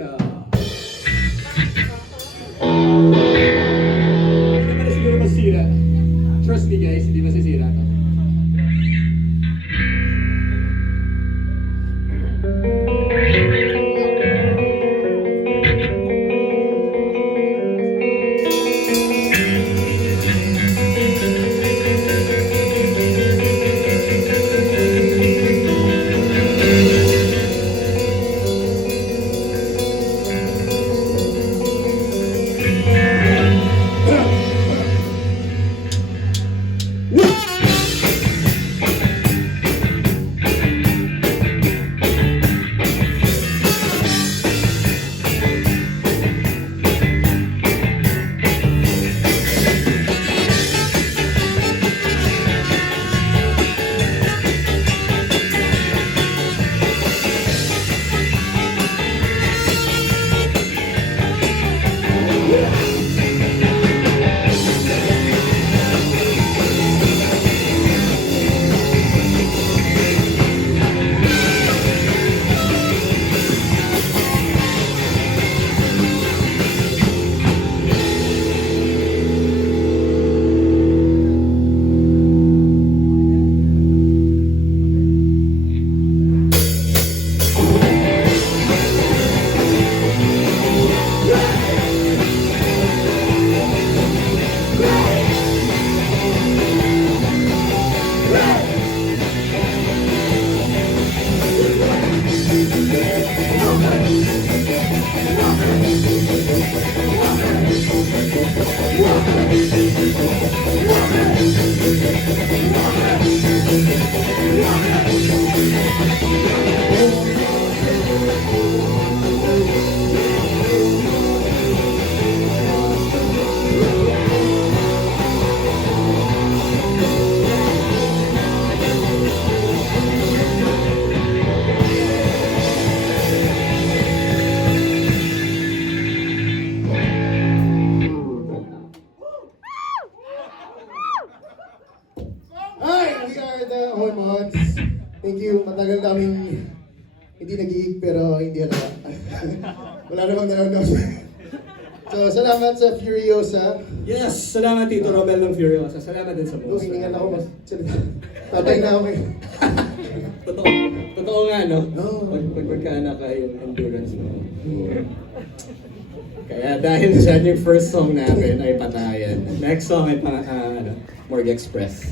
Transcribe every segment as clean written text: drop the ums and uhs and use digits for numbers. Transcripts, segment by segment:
Monica. Hindi naman na siguro masira. Trust me guys, hindi masisira to. Hormones. Thank you. Matagal kaming hindi nag-iig pero hindi halata. Wala namang nanonood. So, salamat sa Furiosa. Yes, salamat Tito Romel ng Furiosa. Salamat din sa Nung boss. hiningan ako, tatay na ako eh. Totoo, totoo nga, no? Oo. Pag magkaanak ka yung endurance mo. Kaya dahil dyan yung first song natin ay Patayan. Next song ay Morgue Express.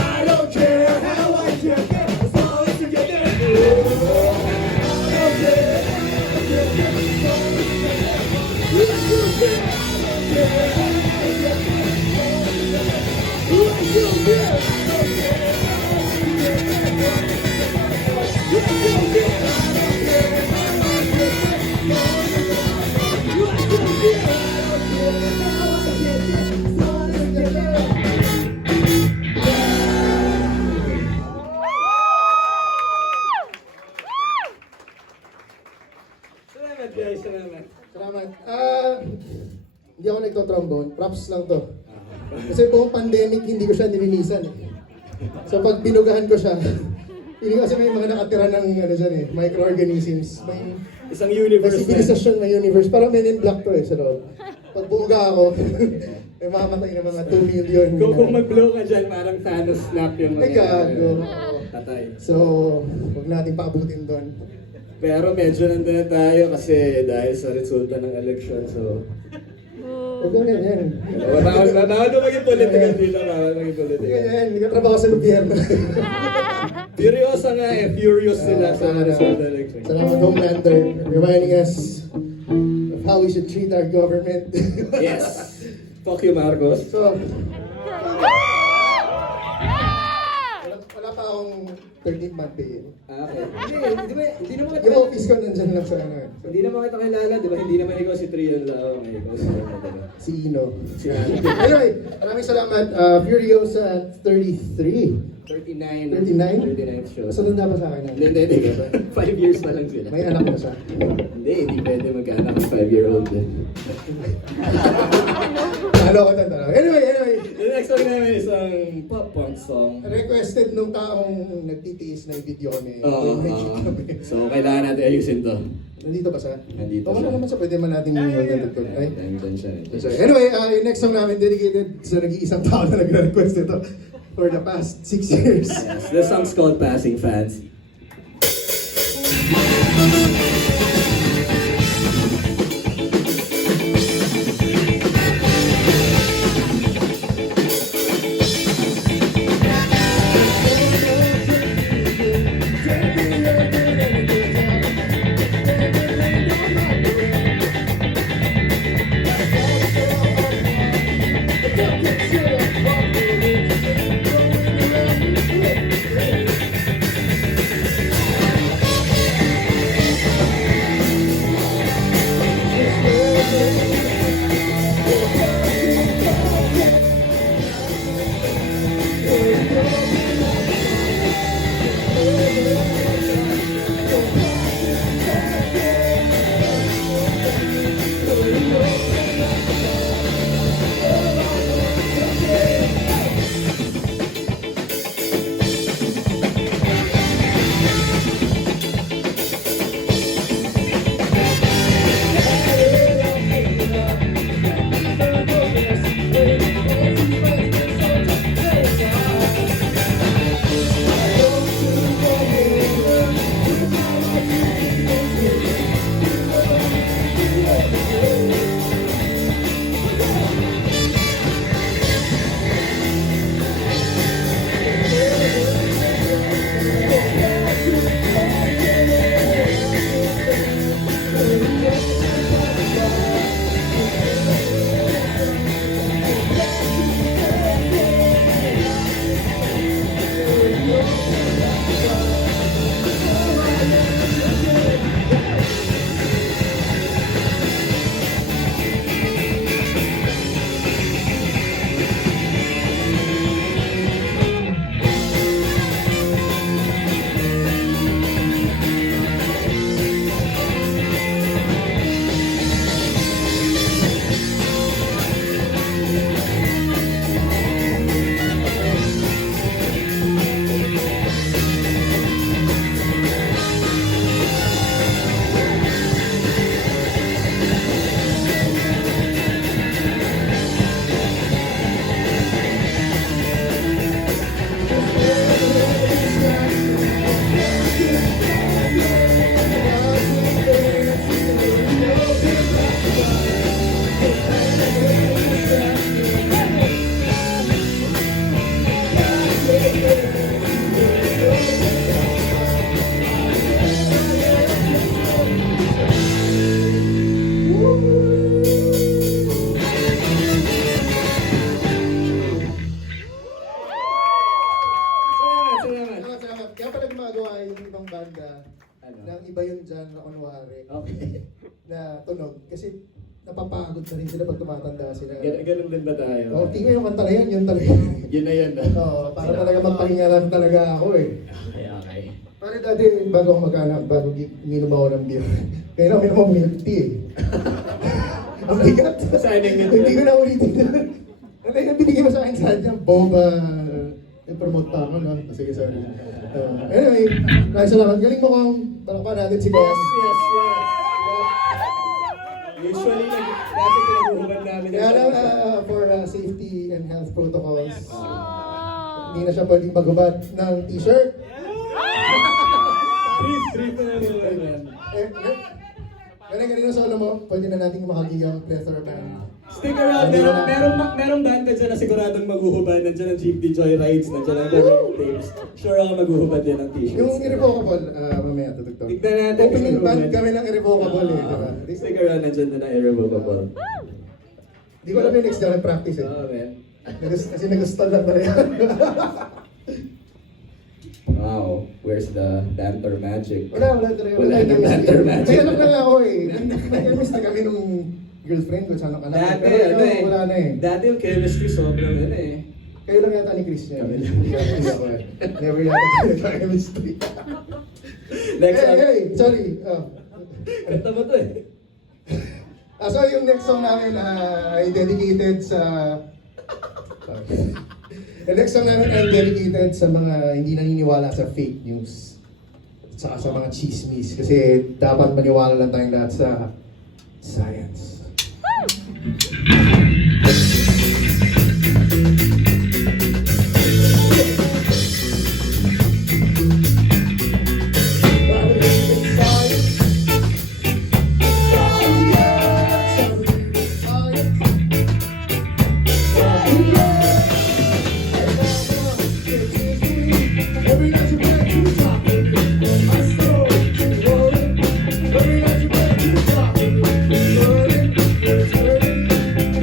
I don't care how I get there, as long as you get there. Salamat guys, salamat. Salamat. Hindi ako nagto-trombone. Props lang to. Kasi buong pandemic, hindi ko siya nilinisan. So pag binugahan ko siya, hindi kasi may mga nakatira ng ano dyan microorganisms. May Isang universe na. civilization na universe. Parang Men in Black to sa loob. Pag buuga ako, may mamamatay na mga 2 million. Kung mag-blow ka dyan, parang Thanos snap yung Ay, gago. Tatay. So, huwag natin paabutin doon. Pero medyo nandun na tayo kasi dahil sa resulta ng election, so... Huwag lang yan. Bawal na maging political dito, bawal maging political. Ganyan, hindi ka trabaho sa gobyerno. Furiosa nga furious sila sa resulta ng election. Salamat, Homelander, reminding us of how we should treat our government. Yes! Fuck you, Marcos. So, wala pa akong 13th month pay. Okay. Hindi naman Yung office ko nandyan lang sa ano. Hindi naman kita kilala, di ba? Hindi naman ikaw si Trion Lao, ikaw si ano, di ba? Si Ino. Si Ano. Anyway, maraming salamat. Furiosa 33. 39. 39? 39 shows. Sunod na ba sa akin? Hindi. 5 years pa lang sila. May anak na siya. Hindi pwede magkaanak ng 5-year-old din. Talo ko tanda. Anyway. The next song namin is ang pop-punk song. Requested nung taong nagtitiis na i-video kami. So, kailangan natin ayusin to. Nandito ba siya? Nandito Baka siya. naman siya, pwede man natin magdadagdag. Ay. Nandun siya. So, anyway, yung next song namin dedicated sa nag-iisang tao na nagre-request ito for the past 6 years. Yes, the song's called Passing Fans. ng iba yung genre kunwari Okay. na tunog. Kasi napapagod na rin sila pag tumatanda sila. Ganun din ba tayo? Oh, tingnan yung kanta na yan, yun talaga. Yun na yun. Oo, para talaga magpahingaran talaga ako eh. Okay. Para dati, bago ako magkaanak, bago minom ako ng beer. Kaya na minom ako milk tea eh. Ang bigat. Saan yung yun? Hindi ko na ulitin. Ano yung binigay mo sa akin sa kanya? Boba. I-promote pa ako, no? Sige, sorry. Anyway, maraming salamat. Galing mo kong palakpan natin si Kuya. Yes, yes. Usually, dati pinag-uuban namin. Kaya lang, for safety and health protocols, hindi na siya pwedeng maghubad ng t-shirt. Treat na naman. Galing ang solo mo, pwede na nating makagigang plethora band. Stick around, merong band ka dyan na siguradong maghuhubad. Nandiyan ang Jeepney Joyrides, nandiyan ang The Tapes. Sure ako maghuhubad din ng t-shirts. Yung irrevocable, mamaya tutugtog. Tignan natin. Opening band kami ng irrevocable eh. Diba? Stick around, nandiyan na ng Irrevocable. Di ko alam yung next year practice eh. Oo, man. Kasi nag-stall lang pala yan. Wow, where's the banter magic? Wala talaga. Wala nang banter magic. Kaya lang na ako eh. Nag-miss na kami nung girlfriend ko, sana ka lang. Dati, Pero ano eh. wala na eh. Dati yung chemistry sobrang ano eh. Kayo lang yata ni Chris niya. Kami lang. Hindi ako eh. Never yata nag-chemistry. Next Hey, song. hey, sorry. Kanta mo to eh. So yung next song namin ay dedicated sa... The next song namin ay dedicated sa mga hindi naniniwala sa fake news. Saka sa mga chismis. Kasi dapat maniwala lang tayong lahat sa science. Every night you break to the top. I slow, rolling. Every night you break to the top. Rolling, turning.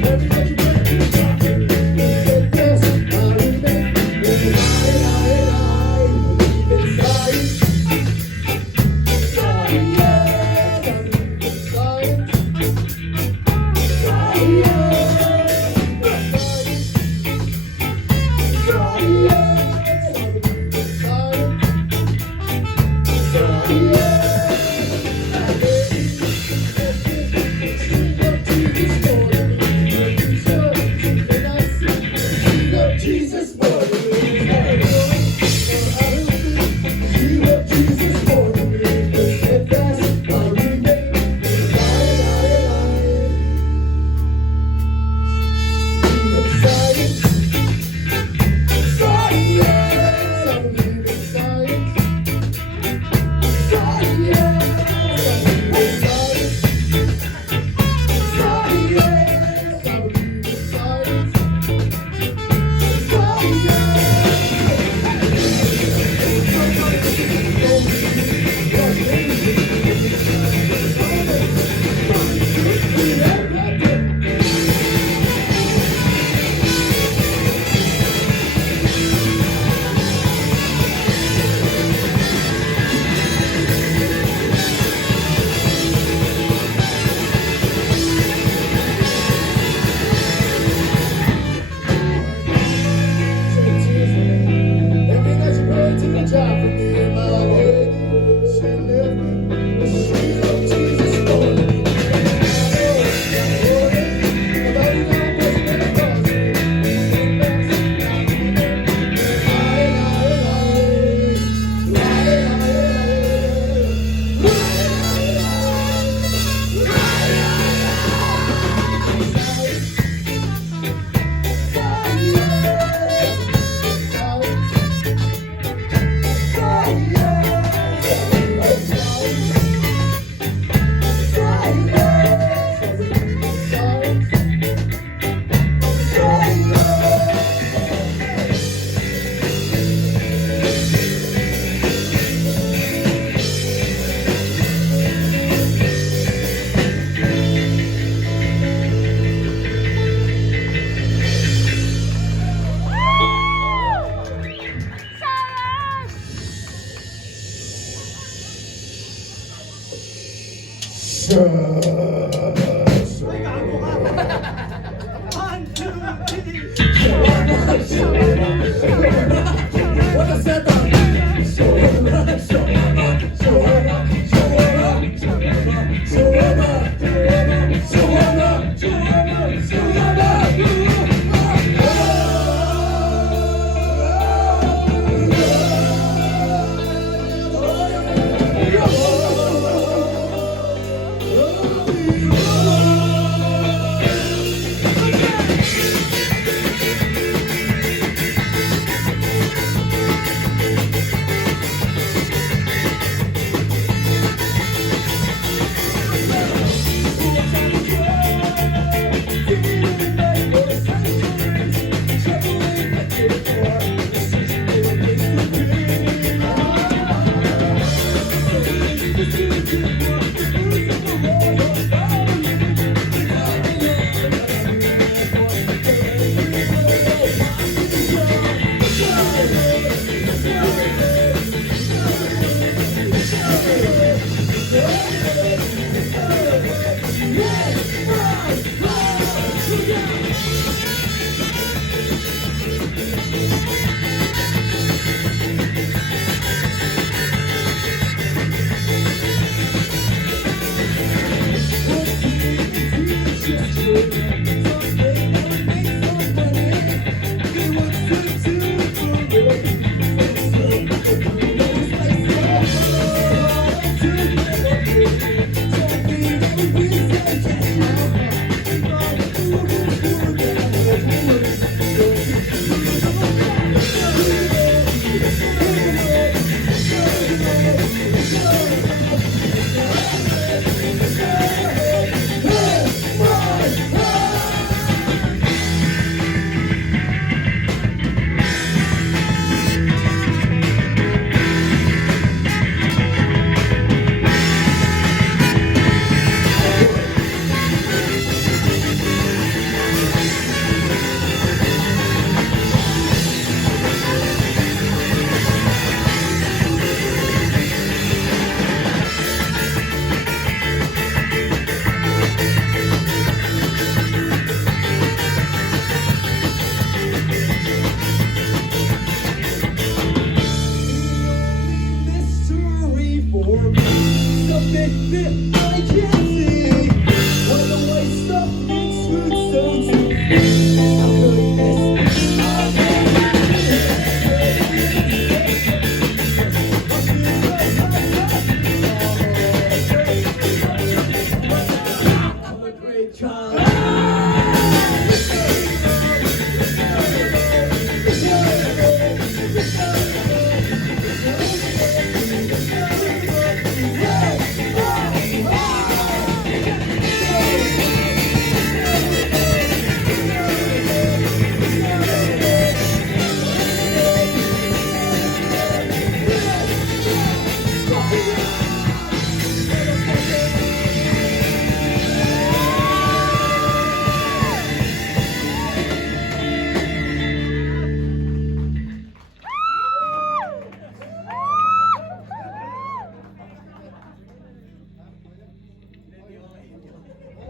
Every night you break to the top. Yes, I remember. I believe in science. Science, I believe in science. Jesus, boy. Jesus, boy. Steadfast, I remain. Science, science, I believe in science. Science, I believe in science. What a setup!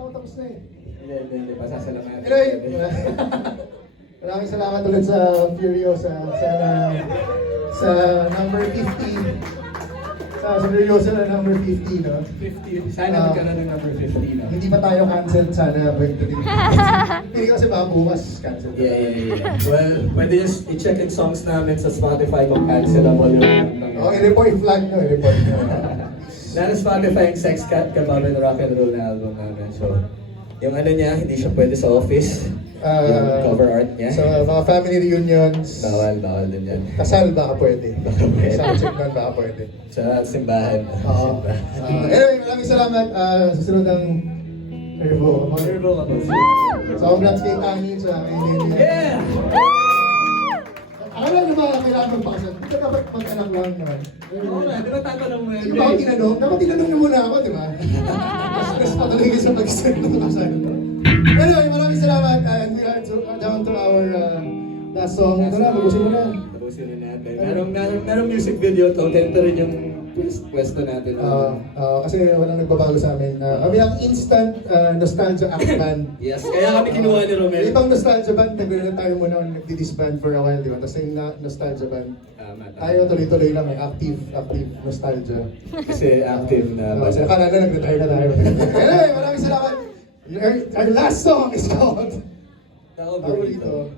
Tapos na eh. Hindi. Pasasalamatan. Anyway, maraming salamat ulit sa Furiosa. Sa number 50. Sa Furiosa na number 50, no? 50. Sana magkaroon ng number 50, no? Hindi pa tayo cancelled sana. Hindi kasi baka bukas cancel. Yeah. Well, pwede just i-check in songs namin sa Spotify kung cancelable yung Oh, i-report flag nyo, i-report nyo. Nasa Spotify yung Sex Cat Kababa ng Rock and Roll na album namin. So, yung ano niya, hindi siya pwede sa office. Yung cover art niya. So, mga family reunions. Bawal din yan. Kasal baka pwede. Baka pwede. Sa signan baka pwede. Sa simbahan. Oo. Anyway, maraming salamat. Susunod ang Herbo. Herbo ka po. So, congrats kay Tani sa kay Yeah! Akala nyo ba kailangan magpakasal? Hindi ka dapat mag-anak lang naman. Oo nga, di ba tatanong mo yan? Di ba ako tinanong? Dapat tinanong na muna ako, di ba? Mas patuloy ka sa pag-start ng kasal. Anyway, maraming salamat. And we are down to our last song. Ito na, tapusin mo na. Tapusin na natin. Merong music video to. Ganito rin yung pwesto natin. Kasi walang nagbabago sa amin. Kami ang instant nostalgia act band. Yes, kaya kami kinuha ni Romel. Yung ibang nostalgia band, nagwala tayo muna nagdi-disband for a while, di ba? Tapos yung nostalgia band, tayo tuloy-tuloy lang eh, active nostalgia. Kasi active na. Kasi akala na nag-retire na tayo. Anyway, maraming salamat. Our last song is called Tao Burrito.